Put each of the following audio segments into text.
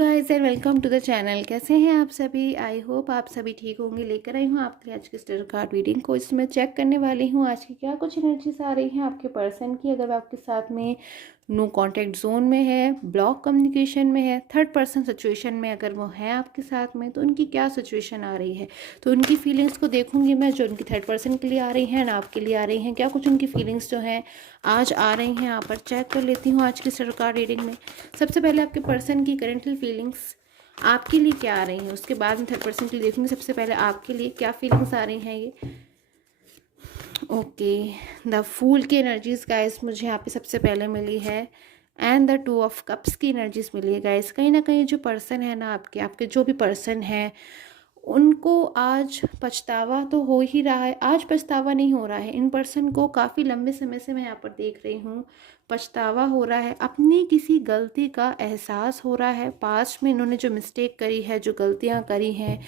Guys and welcome to the channel. कैसे हैं आप सभी? आई होप आप सभी ठीक होंगे। लेकर आई हूँ आपके लिए आज की स्टार कार्ड रीडिंग को। इसमें चेक करने वाली हूँ आज की क्या कुछ एनर्जीज आ रही हैं आपके पर्सन की। अगर वो आपके साथ में नो कांटेक्ट जोन में है, ब्लॉक कम्युनिकेशन में है, थर्ड पर्सन सिचुएशन में अगर वो है आपके साथ में, तो उनकी क्या सिचुएशन आ रही है। तो उनकी फीलिंग्स को देखूंगी मैं, जो उनकी थर्ड पर्सन के लिए आ रही हैं, आपके लिए आ रही हैं। क्या कुछ उनकी फीलिंग्स जो हैं आज आ रही हैं, यहाँ पर चेक कर लेती हूँ आज की स्टार कार्ड रीडिंग में। सबसे पहले आपके पर्सन की करेंटल फीलिंग्स आपके लिए क्या आ रही हैं, उसके बाद में थर्ड पर्सन के लिए देखूंगी। सबसे पहले आपके लिए क्या फीलिंग्स आ रही हैं ये। ओके, द फूल की एनर्जीज गाइस मुझे यहाँ पे सबसे पहले मिली है, and the two of cups की एनर्जीज मिली है गाइस। कहीं ना कहीं जो पर्सन है ना, आपके आपके जो भी पर्सन है, उनको आज पछतावा तो हो ही रहा है। आज पछतावा नहीं हो रहा है, इन पर्सन को काफ़ी लंबे समय से मैं यहाँ पर देख रही हूँ पछतावा हो रहा है। अपनी किसी गलती का एहसास हो रहा है। पास्ट में इन्होंने जो मिस्टेक करी है, जो गलतियाँ करी हैं,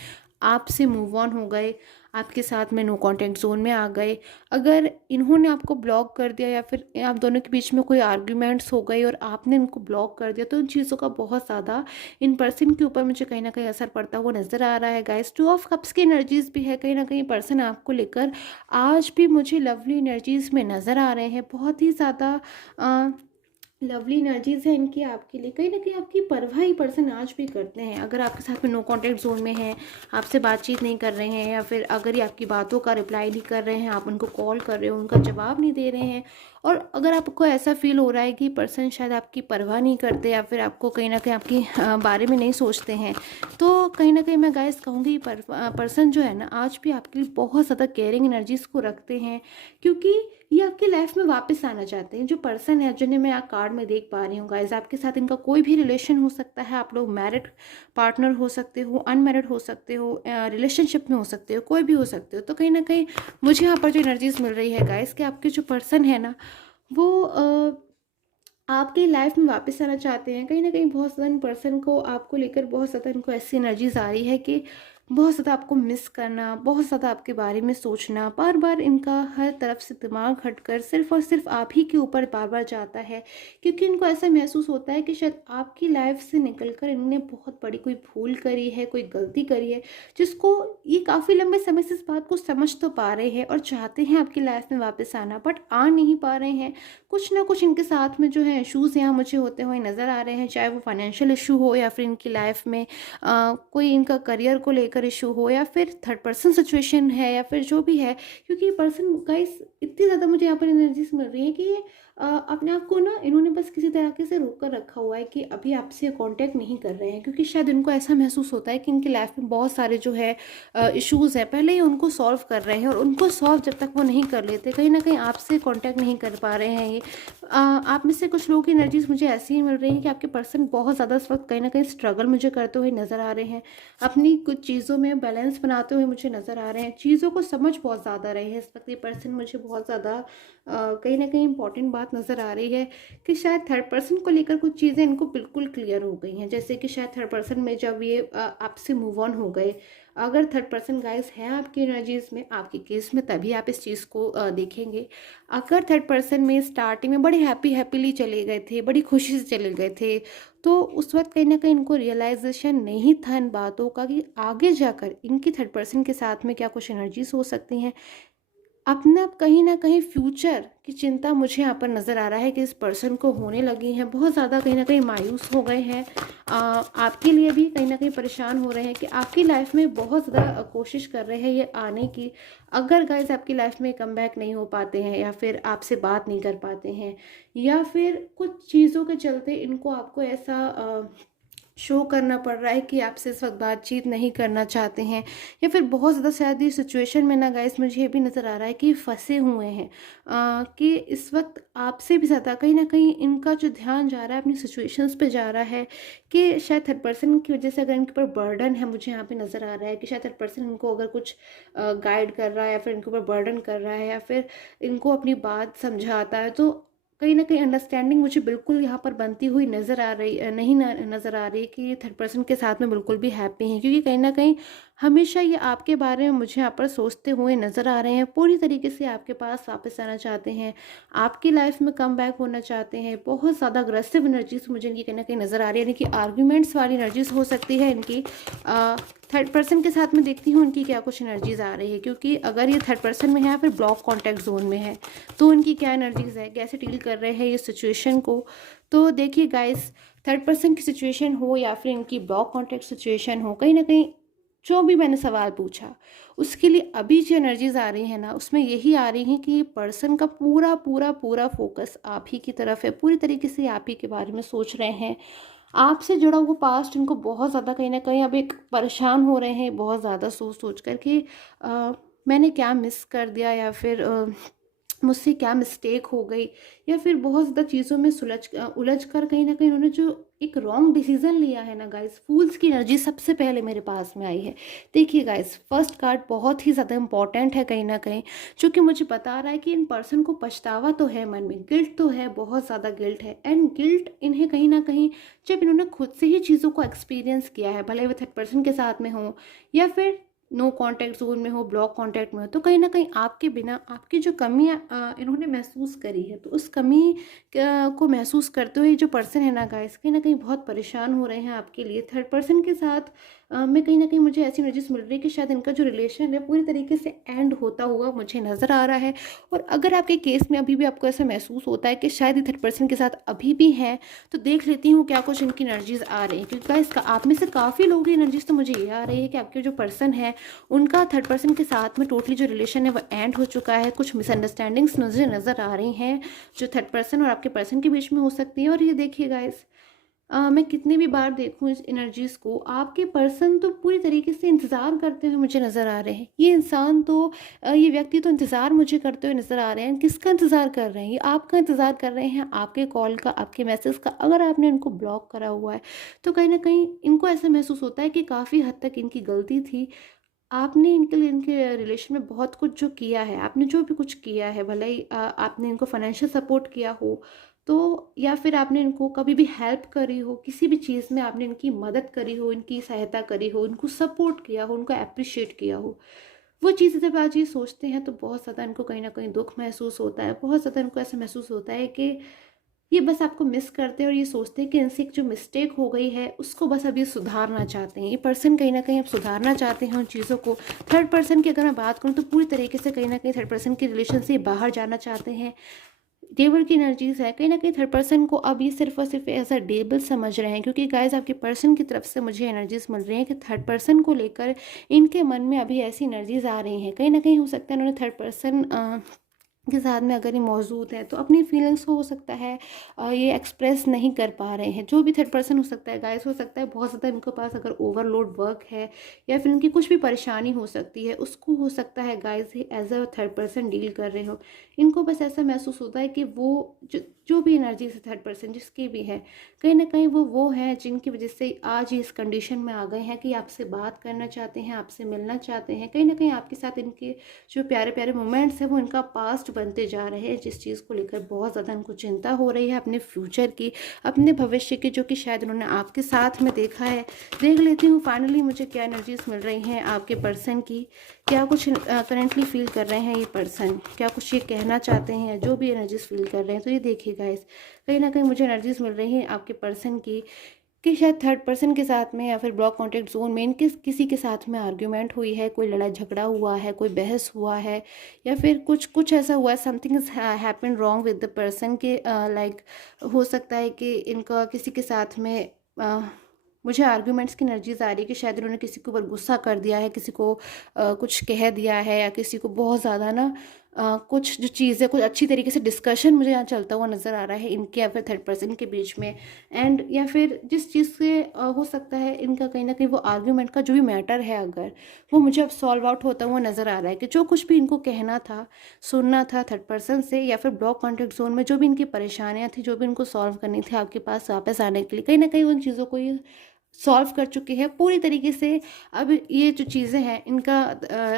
आपसे मूव ऑन हो गए, आपके साथ में नो कांटेक्ट जोन में आ गए। अगर इन्होंने आपको ब्लॉक कर दिया या फिर आप दोनों के बीच में कोई आर्ग्यूमेंट्स हो गई और आपने इनको ब्लॉक कर दिया, तो उन चीज़ों का बहुत ज़्यादा इन पर्सन के ऊपर मुझे कहीं ना कहीं असर पड़ता हुआ नज़र आ रहा है गाइस। टू ऑफ कप्स की एनर्जीज भी है। कहीं ना कहीं पर्सन आपको लेकर आज भी मुझे लवली एनर्जीज में नज़र आ रहे हैं। बहुत ही ज़्यादा लवली एनर्जीज है इनकी आपके लिए। कहीं ना कहीं आपकी परवाह ही पर्सन आज भी करते हैं। अगर आपके साथ में नो कांटेक्ट जोन में है, आपसे बातचीत नहीं कर रहे हैं, या फिर अगर ये आपकी बातों का रिप्लाई नहीं कर रहे हैं, आप उनको कॉल कर रहे हो, उनका जवाब नहीं दे रहे हैं, और अगर आपको ऐसा फील हो रहा है कि पर्सन शायद आपकी परवाह नहीं करते या फिर आपको कहीं ना कहीं आपकी बारे में नहीं सोचते हैं, तो कहीं ना कहीं मैं गाइस कहूँगी पर्सन जो है ना, आज भी आपके लिए बहुत ज़्यादा केयरिंग एनर्जीज को रखते हैं, क्योंकि ये आपकी लाइफ में वापस आना चाहते हैं। जो पर्सन है, जिन्हें मैं कार्ड में देख पा रही हूँ गाइस, आपके साथ इनका कोई भी रिलेशन हो सकता है। आप लोग मैरिड पार्टनर हो सकते हो, अनमैरिड हो सकते हो, रिलेशनशिप में हो सकते हो, कोई भी हो सकते हो। तो कहीं ना कहीं मुझे यहाँ पर जो एनर्जीज मिल रही है गाइस, कि आपके जो पर्सन है ना, वो आपकी लाइफ में वापस आना चाहते हैं। कहीं ना कहीं बहुत ज़्यादा इन पर्सन को आपको लेकर बहुत ज़्यादा इनको ऐसी एनर्जीज आ रही है कि बहुत ज़्यादा आपको मिस करना, बहुत ज़्यादा आपके बारे में सोचना, बार बार इनका हर तरफ से दिमाग हटकर सिर्फ और सिर्फ आप ही के ऊपर बार बार जाता है। क्योंकि इनको ऐसा महसूस होता है कि शायद आपकी लाइफ से निकलकर इन्होंने बहुत बड़ी कोई भूल करी है, कोई गलती करी है, जिसको ये काफ़ी लंबे समय से इस बात को समझ तो पा रहे हैं और चाहते हैं आपकी लाइफ में वापस आना, बट आ नहीं पा रहे हैं। कुछ ना कुछ इनके साथ में जो है इश्यूज़ यहाँ मुझे होते हुए नज़र आ रहे हैं, चाहे वो फाइनेंशियल इशू हो, या फिर इनकी लाइफ में कोई इनका करियर को लेकर इशू हो, या फिर थर्ड पर्सन सिचुएशन है, या फिर जो भी है। क्योंकि पर्सन गाइस इतनी ज़्यादा मुझे यहाँ पर एनर्जीज मिल रही है कि ये अपने आप को ना, इन्होंने बस किसी तरीके से रोक कर रखा हुआ है कि अभी आपसे कांटेक्ट नहीं कर रहे हैं, क्योंकि शायद इनको ऐसा महसूस होता है कि इनकी लाइफ में बहुत सारे जो है इश्यूज़ हैं, पहले ही उनको सॉल्व कर रहे हैं, और उनको सॉल्व जब तक वो नहीं कर लेते, कहीं ना कहीं आपसे कांटेक्ट नहीं कर पा रहे हैं। ये आप में से कुछ लोगों की एनर्जीज मुझे ऐसी ही मिल रही है कि आपके पर्सन बहुत ज़्यादा इस वक्त कहीं ना कहीं स्ट्रगल मुझे करते हुए नज़र आ रहे हैं। अपनी कुछ चीज़ों में बैलेंस बनाते हुए मुझे नज़र आ रहे हैं। चीज़ों को समझ बहुत ज़्यादा रहे हैं इस वक्त ये पर्सन। मुझे बहुत ज़्यादा कहीं ना कहीं इंपॉर्टेंट बात नज़र आ रही है कि शायद थर्ड पर्सन को लेकर कुछ चीज़ें इनको बिल्कुल क्लियर हो गई हैं। जैसे कि शायद थर्ड पर्सन में जब ये आपसे मूव ऑन हो गए, अगर थर्ड पर्सन गाइस है आपकी एनर्जीज में, आपके केस में, तभी आप इस चीज़ को देखेंगे। अगर थर्ड पर्सन में स्टार्टिंग में बड़े हैप्पीली चले गए थे, बड़ी खुशी से चले गए थे, तो उस वक्त कहीं ना कहीं इनको रियलाइजेशन नहीं था इन बातों का कि आगे जाकर इनकी थर्ड पर्सन के साथ में क्या कुछ एनर्जीज हो सकती हैं। अपना कहीं ना कहीं फ्यूचर की चिंता मुझे यहाँ पर नज़र आ रहा है कि इस पर्सन को होने लगी है। बहुत ज़्यादा कहीं ना कहीं मायूस हो गए हैं। आपके लिए भी कहीं ना कहीं परेशान हो रहे हैं कि आपकी लाइफ में बहुत ज़्यादा कोशिश कर रहे हैं ये आने की। अगर गाइस आपकी लाइफ में कम बैक नहीं हो पाते हैं, या फिर आपसे बात नहीं कर पाते हैं, या फिर कुछ चीज़ों के चलते इनको आपको ऐसा शो करना पड़ रहा है कि आपसे इस वक्त बातचीत नहीं करना चाहते हैं, या फिर बहुत ज़्यादा शायद ये सिचुएशन में ना गाइस मुझे ये भी नज़र आ रहा है कि फंसे हुए हैं, कि इस वक्त आपसे भी ज़्यादा कहीं ना कहीं इनका जो ध्यान जा रहा है अपनी सिचुएशंस पे जा रहा है, कि शायद थर्ड पर्सन की वजह से अगर इनके ऊपर बर्डन है, मुझे यहाँ पे नज़र आ रहा है कि शायद थर्ड पर्सन इनको अगर कुछ गाइड कर रहा है, या फिर इनके ऊपर बर्डन कर रहा है, या फिर इनको अपनी बात समझाता है, तो कहीं न कहीं अंडरस्टैंडिंग मुझे बिल्कुल यहाँ पर बनती हुई नज़र आ रही नहीं नज़र आ रही कि ये थर्ड पर्सन के साथ में बिल्कुल भी हैप्पी हैं, क्योंकि कहीं न कहीं हमेशा ये आपके बारे में मुझे यहाँ पर सोचते हुए नज़र आ रहे हैं, पूरी तरीके से आपके पास वापस आना चाहते हैं, आपकी लाइफ़ में कम बैक होना चाहते हैं। बहुत ज़्यादा अग्रेसिव एनर्जीज़ मुझे इनकी कहीं न कहीं नज़र आ रही है, यानी कि आर्ग्यूमेंट्स वाली एनर्जीज़ हो सकती है इनकी। थर्ड पर्सन के साथ मैं देखती हूँ इनकी क्या कुछ एनर्जीज़ आ रही है, क्योंकि अगर ये थर्ड पर्सन में है या फिर ब्लॉक कॉन्टैक्ट जोन में है, तो इनकी क्या एनर्जीज़ है, कैसे डील कर रहे हैं ये सिचुएशन को। तो देखिए गाइस, थर्ड पर्सन की सिचुएशन हो या फिर इनकी ब्लॉक कॉन्टैक्ट सिचुएशन हो, कहीं ना कहीं जो भी मैंने सवाल पूछा उसके लिए अभी जो एनर्जीज आ रही है ना, उसमें यही आ रही है कि ये पर्सन का पूरा पूरा पूरा फोकस आप ही की तरफ है, पूरी तरीके से आप ही के बारे में सोच रहे हैं। आपसे जुड़ा हुआ पास्ट इनको बहुत ज़्यादा कहीं ना कहीं अब एक परेशान हो रहे हैं, बहुत ज़्यादा सोच सोच कर कि मैंने क्या मिस कर दिया, या फिर मुझसे क्या मिस्टेक हो गई, या फिर बहुत ज़्यादा चीज़ों में उलझ कर कहीं ना कहीं उन्होंने जो एक रॉन्ग डिसीजन लिया है ना गाइस। फूल्स की एनर्जी सबसे पहले मेरे पास में आई है। देखिए गाइस, फर्स्ट कार्ड बहुत ही ज़्यादा इंपॉर्टेंट है कहीं ना कहीं, जो कि मुझे बता रहा है कि इन पर्सन को पछतावा तो है, मन में गिल्ट तो है, बहुत ज़्यादा गिल्ट है। एंड गिल्ट इन्हें कहीं ना कहीं जब इन्होंने खुद से ही चीज़ों को एक्सपीरियंस किया है, भले वो थर्ड पर्सन के साथ में हो या फिर नो कांटेक्ट जोन में हो, ब्लॉक कांटेक्ट में हो, तो कहीं ना कहीं आपके बिना आपकी जो कमियां इन्होंने महसूस करी है, तो उस कमी को महसूस करते हुए जो पर्सन है ना गाइस, कहीं ना कहीं बहुत परेशान हो रहे हैं आपके लिए। थर्ड पर्सन के साथ में कहीं ना कहीं मुझे ऐसी एनर्जीज मिल रही है कि शायद इनका जो रिलेशन है पूरी तरीके से एंड होता हुआ मुझे नज़र आ रहा है। और अगर आपके केस में अभी भी आपको ऐसा महसूस होता है कि शायद ये थर्ड पर्सन के साथ अभी भी है, तो देख लेती हूँ क्या कुछ इनकी एनर्जीज आ रही है, क्योंकि गाइस आप में से काफ़ी लोगों की एनर्जीज तो मुझे ये आ रही है कि आपके जो पर्सन है उनका थर्ड पर्सन के साथ में टोटली जो रिलेशन है वो एंड हो चुका है। कुछ मिसअंडरस्टैंडिंग्स मुझे नज़र आ रही हैं जो थर्ड पर्सन और आपके पर्सन के बीच में हो सकती है। और ये देखिए गाइस, मैं कितनी भी बार देखूं इस एनर्जीज को, आपके पर्सन तो पूरी तरीके से इंतज़ार करते हुए मुझे नज़र आ रहे हैं। ये इंसान तो ये व्यक्ति तो इंतज़ार मुझे करते हुए नज़र आ रहे हैं। किसका इंतज़ार कर रहे हैं? ये आपका इंतज़ार कर रहे हैं, आपके कॉल का, आपके मैसेज का। अगर आपने इनको ब्लॉक करा हुआ है तो कहीं ना कहीं इनको ऐसा महसूस होता है कि काफ़ी हद तक इनकी गलती थी। आपने इनके लिए, इनके रिलेशन में बहुत कुछ जो किया है, आपने जो भी कुछ किया है, भले ही आपने इनको फाइनेंशियल सपोर्ट किया हो, तो या फिर आपने इनको कभी भी हेल्प करी हो, किसी भी चीज़ में आपने इनकी मदद करी हो, इनकी सहायता करी हो, इनको सपोर्ट किया हो, उनको अप्रिशिएट किया हो, वो चीज़ें जब आज ये सोचते हैं तो बहुत ज़्यादा इनको कहीं ना कहीं दुख महसूस होता है। बहुत ज़्यादा इनको ऐसा महसूस होता है कि ये बस आपको मिस करते हैं, और ये सोचते हैं कि इनसे एक जो मिस्टेक हो गई है उसको बस अब ये सुधारना चाहते हैं। ये पर्सन कहीं ना कहीं अब सुधारना चाहते हैं उन चीज़ों को। थर्ड पर्सन की अगर मैं बात करूँ तो पूरी तरीके से कहीं ना कहीं थर्ड पर्सन के रिलेशन से बाहर जाना चाहते हैं। डेविल की एनर्जीज है, कहीं ना कहीं थर्ड पर्सन को अब ये सिर्फ और सिर्फ एज अ डेविल समझ रहे हैं, क्योंकि गाइस आपके पर्सन की तरफ से मुझे एनर्जीज मिल रही हैं कि थर्ड पर्सन को लेकर इनके मन में अभी ऐसी एनर्जीज आ रही हैं। कहीं ना कहीं हो सकता है इन्होंने थर्ड पर्सन के साथ में अगर ये मौजूद है तो अपनी फीलिंग्स को हो सकता है ये एक्सप्रेस नहीं कर पा रहे हैं। जो भी थर्ड पर्सन हो सकता है गाइस, हो सकता है बहुत ज़्यादा इनके पास अगर ओवरलोड वर्क है या फिर इनकी कुछ भी परेशानी हो सकती है, उसको हो सकता है guys as a third person deal कर रहे हो। इनको बस ऐसा महसूस होता है कि वो जो भी एनर्जी से थर्ड पर्सन जिसकी भी है, कहीं ना कहीं वो है जिनकी वजह से आज ये इस कंडीशन में आ गए हैं कि आपसे बात करना चाहते हैं, आपसे मिलना चाहते हैं। कहीं ना कहीं आपके साथ इनके जो प्यारे प्यारे मोमेंट्स हैं वो इनका पास्ट बनते जा रहे हैं, जिस चीज़ को लेकर बहुत ज़्यादा इनको चिंता हो रही है, अपने फ्यूचर की, अपने भविष्य की, जो कि शायद उन्होंने आपके साथ में देखा है। देख लेती हूँ फाइनली मुझे क्या एनर्जीज मिल रही हैं आपके पर्सन की, क्या कुछ करेंटली फील कर रहे हैं ये पर्सन, क्या कुछ ये कहना चाहते हैं, जो भी एनर्जीज फील कर रहे हैं। तो ये देखिए गाइस, कहीं ना कहीं मुझे एनर्जीज मिल रही हैं आपके पर्सन की कि शायद थर्ड पर्सन के साथ में या फिर ब्लॉक कॉन्टैक्ट जोन में इनके किसी के साथ में आर्ग्यूमेंट हुई है, कोई लड़ाई झगड़ा हुआ है, कोई बहस हुआ है, या फिर कुछ कुछ ऐसा हुआ है, something is happen wrong with the person के लाइक हो सकता है कि इनका किसी के साथ में मुझे आर्ग्यूमेंट्स की एनर्जीज आ रही है कि शायद उन्होंने किसी के ऊपर गुस्सा कर दिया है, किसी को कुछ कह दिया है, या किसी को बहुत ज़्यादा ना कुछ जो चीज़ें कुछ अच्छी तरीके से डिस्कशन मुझे यहाँ चलता हुआ नज़र आ रहा है इनके या फिर थर्ड पर्सन के बीच में। एंड या फिर जिस चीज़ से हो सकता है इनका कहीं ना कहीं वो आर्ग्यूमेंट का जो भी मैटर है अगर वो मुझे अब सॉल्व आउट होता हुआ नज़र आ रहा है कि जो कुछ भी इनको कहना था, सुनना था थर्ड पर्सन से या फिर ब्लॉक कॉन्टैक्ट जोन में जो भी इनकी परेशानियाँ थी, जो भी इनको सॉल्व करनी थी आपके पास वापस आने के लिए, कहीं ना कहीं उन चीज़ों को ये सॉल्व कर चुके हैं पूरी तरीके से। अब ये जो चीज़ें हैं इनका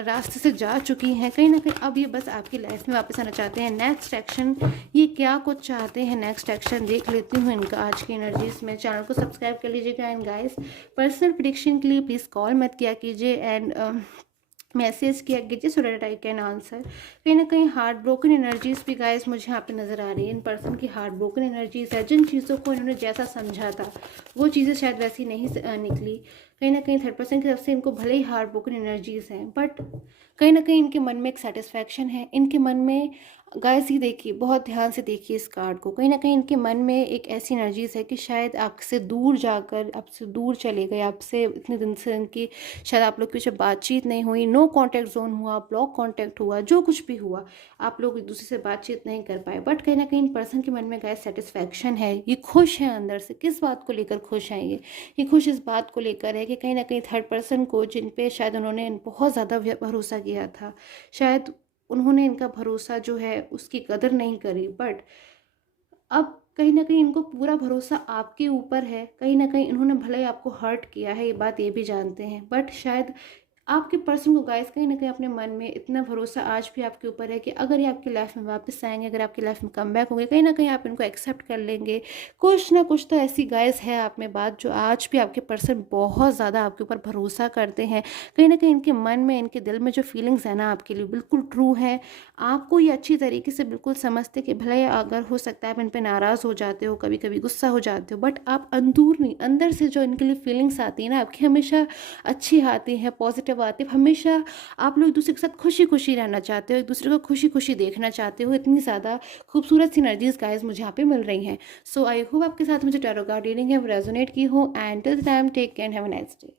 रास्ते से जा चुकी हैं कहीं ना कहीं। अब ये बस आपकी लाइफ में वापस आना चाहते हैं। नेक्स्ट एक्शन ये क्या कुछ चाहते हैं, नेक्स्ट एक्शन देख लेती हूँ इनका आज की एनर्जीज में। चैनल को सब्सक्राइब कर लीजिएगा। एंड गाइस, पर्सनल प्रेडिक्शन के लिए प्लीज़ कॉल मत किया कीजिए एंड मैसेज किया कीजिए so that I can answer. कहीं ना कहीं हार्ट ब्रोकन एनर्जीज भी गाइस मुझे यहाँ पे नज़र आ रही है। इन पर्सन की हार्ट ब्रोकन एनर्जीज है। जिन चीज़ों को इन्होंने जैसा समझा था वो चीज़ें शायद वैसी नहीं निकली। कहीं ना कहीं थर्ड पर्सन की तरफ से इनको भले ही हार्ट ब्रोकन एनर्जीज हैं, बट कहीं ना कहीं इनके मन में एक सेटिस्फैक्शन है। इनके मन में गाइस, ही देखिए, बहुत ध्यान से देखिए इस कार्ड को। कहीं ना कहीं इनके मन में एक ऐसी एनर्जीज है कि शायद आपसे दूर जाकर आपसे दूर चले गए। आपसे इतने दिन से इनकी शायद आप लोग की कुछ बातचीत नहीं हुई, नो कांटेक्ट जोन हुआ, ब्लॉक कांटेक्ट हुआ, जो कुछ भी हुआ, आप लोग एक दूसरे से बातचीत नहीं कर पाए। बट कहीं ना कहीं इन पर्सन के मन में गाइस सेटिस्फैक्शन है। ये खुश है अंदर से। किस बात को लेकर खुश हैं ये खुश इस बात को लेकर है कि कहीं ना कहीं थर्ड पर्सन को, जिन पे शायद उन्होंने बहुत ज़्यादा भरोसा किया था, शायद उन्होंने इनका भरोसा जो है उसकी कदर नहीं करी। बट अब कहीं ना कहीं इनको पूरा भरोसा आपके ऊपर है। कहीं ना कहीं इन्होंने भले ही आपको हर्ट किया है, ये बात ये भी जानते हैं, बट शायद आपके पर्सन को गाइस कहीं ना कहीं अपने मन में इतना भरोसा आज भी आपके ऊपर है कि अगर ये आपकी लाइफ में वापस आएंगे, अगर आपकी लाइफ में कम बैक होंगे, कहीं ना कहीं आप इनको एक्सेप्ट कर लेंगे। कुछ ना कुछ तो ऐसी गाइस है आप में बात जो आज भी आपके पर्सन बहुत ज़्यादा आपके ऊपर भरोसा करते हैं। कहीं ना कहीं इनके मन में, इनके दिल में जो फीलिंग्स है ना आपके लिए बिल्कुल ट्रू है। आपको ये अच्छी तरीके से बिल्कुल समझते कि भले अगर हो सकता है आप इन पर नाराज़ हो जाते हो, कभी कभी गुस्सा हो जाते हो, बट आप अंदरूनी अंदर से जो इनके लिए फीलिंग्स आती है ना आपकी, हमेशा अच्छी आती है, पॉजिटिव आती है। हमेशा आप लोग एक दूसरे के साथ खुशी खुशी रहना चाहते हो, एक दूसरे को खुशी खुशी देखना चाहते हो। इतनी ज़्यादा खूबसूरत सी एनर्जीज गाइस मुझे यहाँ पे मिल रही हैं। सो आई होप आपके साथ मुझे टैरो कार्ड रीडिंग है रेजोनेट की हो। And till the time take care, have a nice day.